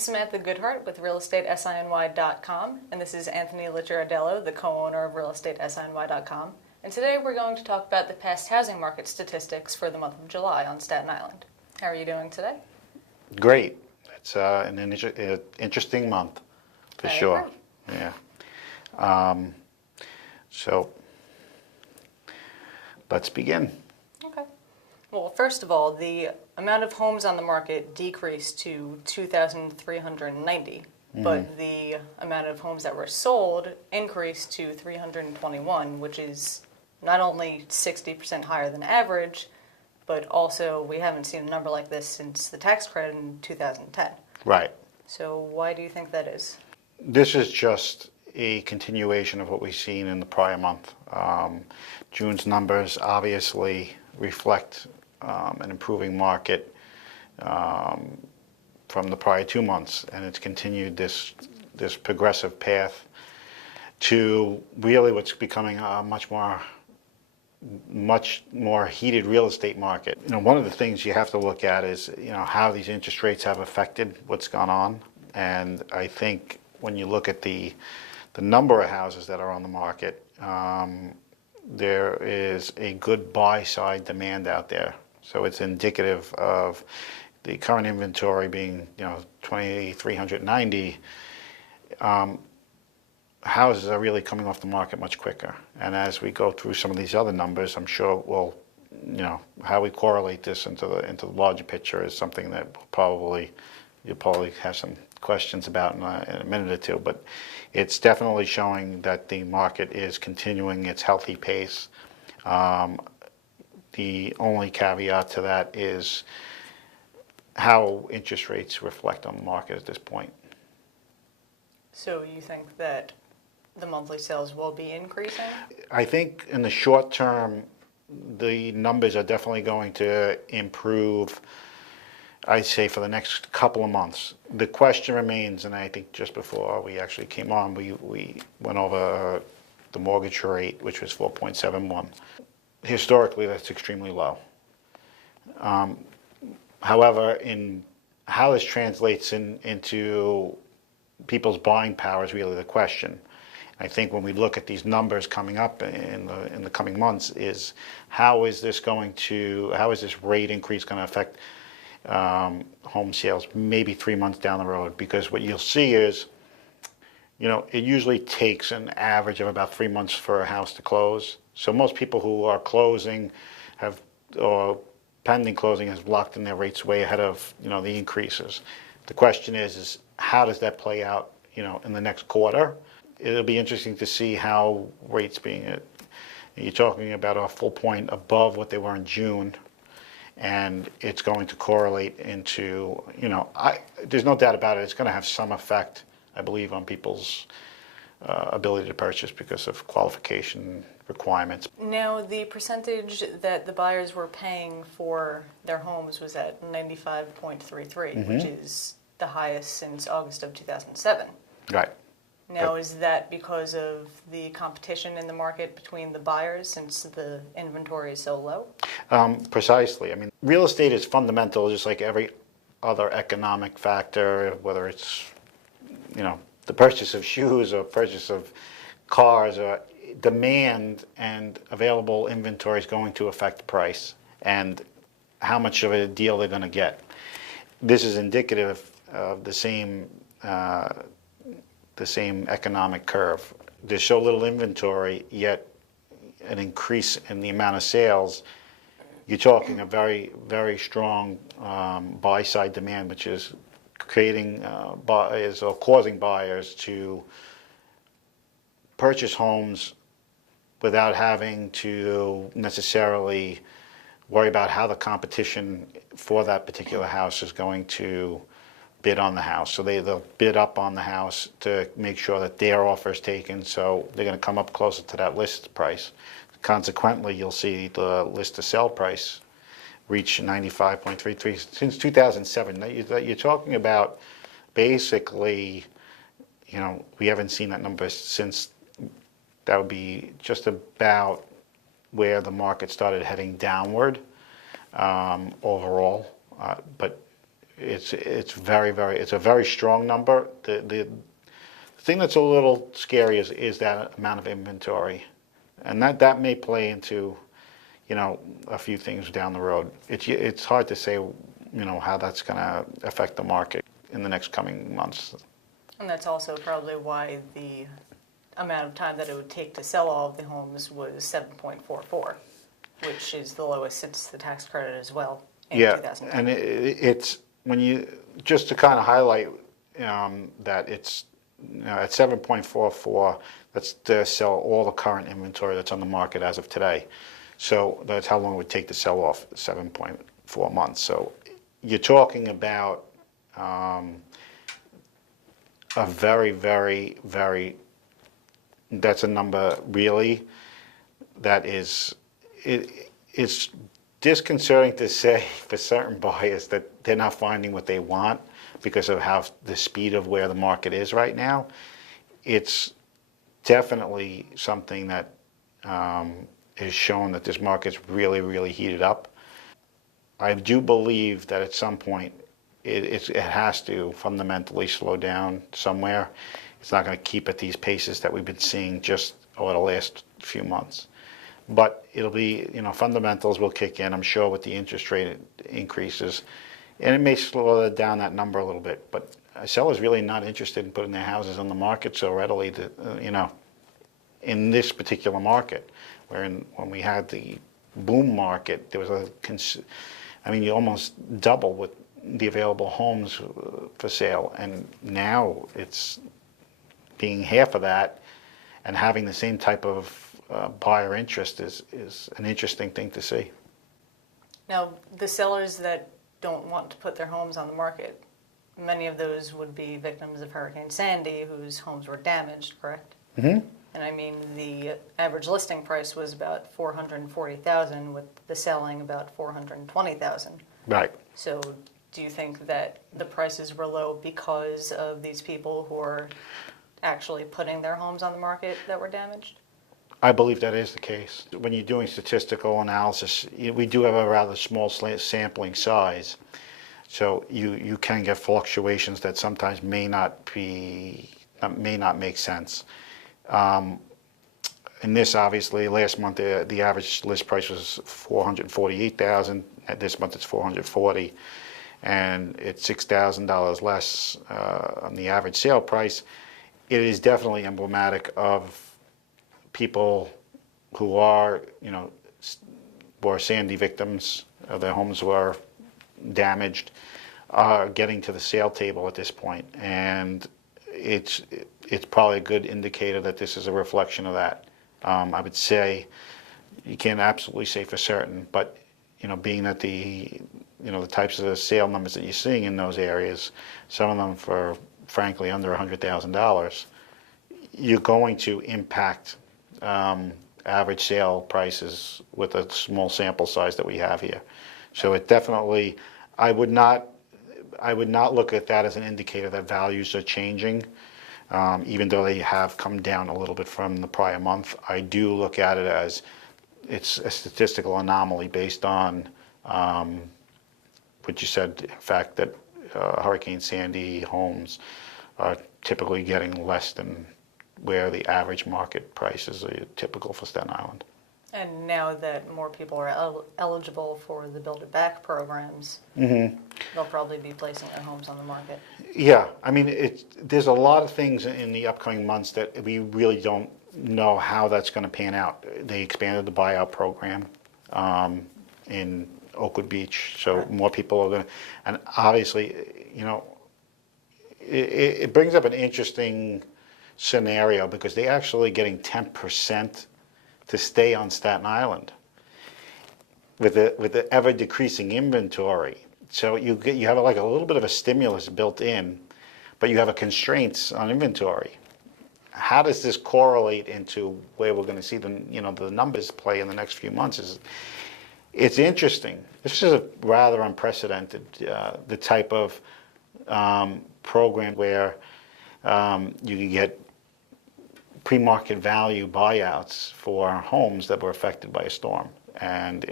Samantha Goodheart with realestatesiny.com, and this is Anthony Licciardello, the co-owner of realestatesiny.com. And today we're going to talk about the past housing market statistics for the month of July on Staten Island. How are you doing today? Great. It's an interesting month, for sure. Agree. Yeah. So let's begin. Okay. Well, first of all, the amount of homes on the market decreased to 2,390, but the amount of homes that were sold increased to 321, which is not only 60% higher than average, but also we haven't seen a number like this since the tax credit in 2010. Right. So why do you think that is? This is just a continuation of what we've seen in the prior month. June's numbers obviously reflect an improving market from the prior 2 months, and it's continued this progressive path to really what's becoming a much more heated real estate market. One of the things you have to look at is how these interest rates have affected what's gone on, and I think when you look at the number of houses that are on the market, there is a good buy-side demand out there. So it's indicative of the current inventory being 2,390. Houses are really coming off the market much quicker. And as we go through some of these other numbers, I'm sure we'll, how we correlate this into the larger picture is something that you'll probably have some questions about in a minute or two. But it's definitely showing that the market is continuing its healthy pace. The only caveat to that is how interest rates reflect on the market at this point. So you think that the monthly sales will be increasing? I think in the short term, the numbers are definitely going to improve, I'd say, for the next couple of months. The question remains, and I think just before we actually came on, we went over the mortgage rate, which was 4.71. Historically, that's extremely low. However, in how this translates into people's buying power is really the question. I think when we look at these numbers coming up in the coming months, is how is this rate increase going to affect home sales maybe 3 months down the road? Because what you'll see is, it usually takes an average of about 3 months for a house to close. So most people who are closing or pending closing have locked in their rates way ahead of the increases. The question is how does that play out in the next quarter? It'll be interesting to see how rates you're talking about a full point above what they were in June, and it's going to correlate into there's no doubt about it, it's going to have some effect, I believe, on people's ability to purchase because of qualification requirements. Now, the percentage that the buyers were paying for their homes was at 95.33, which is the highest since August of 2007. Right. Now, is that because of the competition in the market between the buyers since the inventory is so low? Precisely. I mean, real estate is fundamental, just like every other economic factor, whether it's, the purchase of shoes or purchase of cars, or demand and available inventory is going to affect the price and how much of a deal they're going to get. This is indicative of the same economic curve. There's so little inventory, yet an increase in the amount of sales. You're talking a very, very strong buy-side demand, which is creating buyers or causing buyers to purchase homes without having to necessarily worry about how the competition for that particular house is going to bid on the house. So they'll bid up on the house to make sure that their offer is taken, so they're going to come up closer to that list price. Consequently, you'll see the list to sell price reach 95.33 since 2007. You're talking about basically, we haven't seen that number since, that would be just about where the market started heading downward overall. But It's it's a very strong number. The thing that's a little scary is that amount of inventory, and that may play into, a few things down the road. It's hard to say, how that's going to affect the market in the next coming months. And that's also probably why the amount of time that it would take to sell all of the homes was 7.44, which is the lowest since the tax credit as well in Yeah, 2010. and it's when you just to kind of highlight that it's at 7.44. That's to sell all the current inventory that's on the market as of today. So that's how long it would take to sell off 7.4 months. So you're talking about a very, very, very. That's a number really that is it's disconcerting to say for certain buyers that they're not finding what they want because of how the speed of where the market is right now. It's definitely something that is shown that this market's really, really heated up. I do believe that at some point it has to fundamentally slow down somewhere. It's not going to keep at these paces that we've been seeing just over the last few months. But it'll be, fundamentals will kick in, I'm sure, with the interest rate increases. And it may slow down that number a little bit. But sellers really not interested in putting their houses on the market so readily, in this particular market. When we had the boom market, there was you almost double with the available homes for sale. And now it's being half of that and having the same type of buyer interest is an interesting thing to see. Now, the sellers that don't want to put their homes on the market, many of those would be victims of Hurricane Sandy whose homes were damaged, correct? Mm-hmm. And the average listing price was about $440,000, with the selling about $420,000. Right. So do you think that the prices were low because of these people who are actually putting their homes on the market that were damaged? I believe that is the case. When you're doing statistical analysis, we do have a rather small sampling size. So you can get fluctuations that sometimes may not make sense. In this, obviously, last month the average list price was $448,000. This month it's $440,000, and it's $6,000 less on the average sale price. It is definitely emblematic of people who are, were Sandy victims. Their homes were damaged, getting to the sale table at this point, and it's probably a good indicator that this is a reflection of that. I would say you can't absolutely say for certain, but being that the types of the sale numbers that you're seeing in those areas, some of them for frankly under $100,000, you're going to impact average sale prices with a small sample size that we have here. So it definitely, I would not look at that as an indicator that values are changing, even though they have come down a little bit from the prior month. I do look at it as it's a statistical anomaly based on what you said, in fact, that Hurricane Sandy homes are typically getting less than where the average market prices are typical for Staten Island. And now that more people are eligible for the Build It Back programs, Mm-hmm. they'll probably be placing their homes on the market. Yeah, there's a lot of things in the upcoming months that we really don't know how that's going to pan out. They expanded the buyout program in Oakwood Beach, so Right. more people are going to, and obviously, it brings up an interesting scenario because they're actually getting 10% to stay on Staten Island with the ever decreasing inventory. So you have like a little bit of a stimulus built in, but you have a constraints on inventory. How does this correlate into where we're going to see the numbers play in the next few months? It's interesting. This is a rather unprecedented, the type of program where you can get pre-market value buyouts for homes that were affected by a storm, and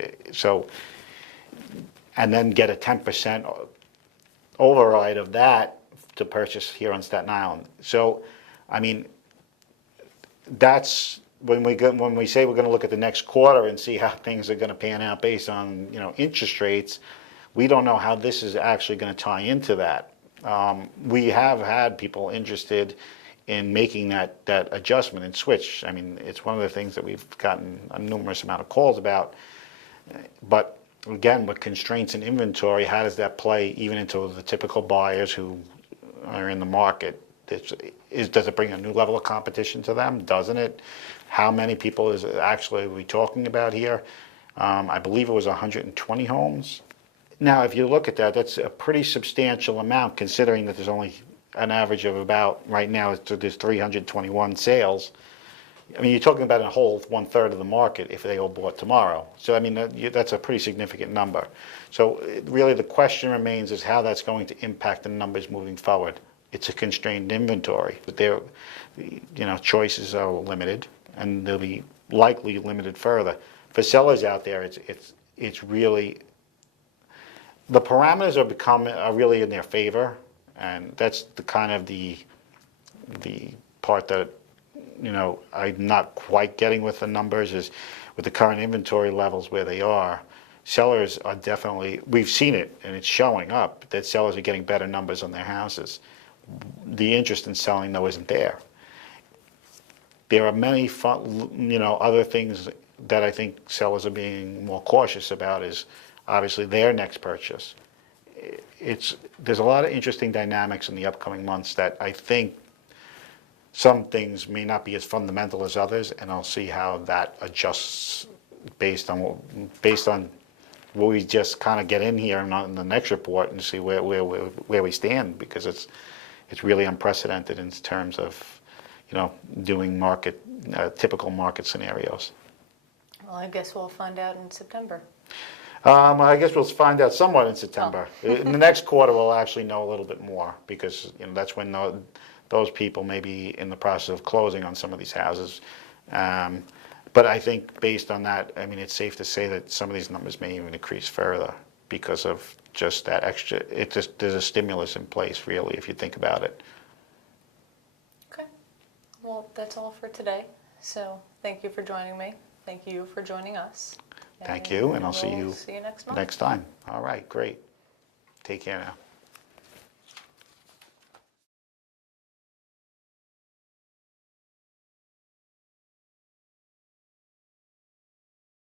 then get a 10% override of that to purchase here on Staten Island. So, I mean, that's when we say we're going to look at the next quarter and see how things are going to pan out based on, you know, interest rates. We don't know how this is actually going to tie into that. We have had people interested in making that adjustment and switch. I mean, it's one of the things that we've gotten a numerous amount of calls about. But again, with constraints in inventory, how does that play even into the typical buyers who are in the market? Does it bring a new level of competition to them? Doesn't it? How many people is actually we talking about here? I believe it was 120 homes. Now, if you look at that, that's a pretty substantial amount considering that there's only an average of about, right now, there's 321 sales. I mean, you're talking about a whole 1/3 of the market if they all bought tomorrow. So, I mean, that's a pretty significant number. So, really, the question remains is how that's going to impact the numbers moving forward. It's a constrained inventory, but their, you know, choices are limited, and they'll be likely limited further. For sellers out there, it's really, the parameters are really in their favor, and that's the kind of the part that, you know, I'm not quite getting with the numbers is with the current inventory levels where they are. Sellers are definitely, we've seen it and it's showing up that sellers are getting better numbers on their houses. The interest in selling though isn't there. There are many you know, other things that I think sellers are being more cautious about is obviously their next purchase. There's a lot of interesting dynamics in the upcoming months that I think some things may not be as fundamental as others, and I'll see how that adjusts based on what we just kind of get in here in the next report and see where we stand, because it's really unprecedented in terms of, you know, doing typical market scenarios. Well, I guess we'll find out in September. I guess we'll find out somewhat in September. Oh. In the next quarter, we'll actually know a little bit more because, you know, that's when those people may be in the process of closing on some of these houses. But I think based on that, I mean, it's safe to say that some of these numbers may even increase further because of just that extra. There's a stimulus in place, really, if you think about it. Okay. Well, that's all for today. So thank you for joining me. Thank you for joining us. Thank you, and I'll see you next month. next time. All right, great. Take care now.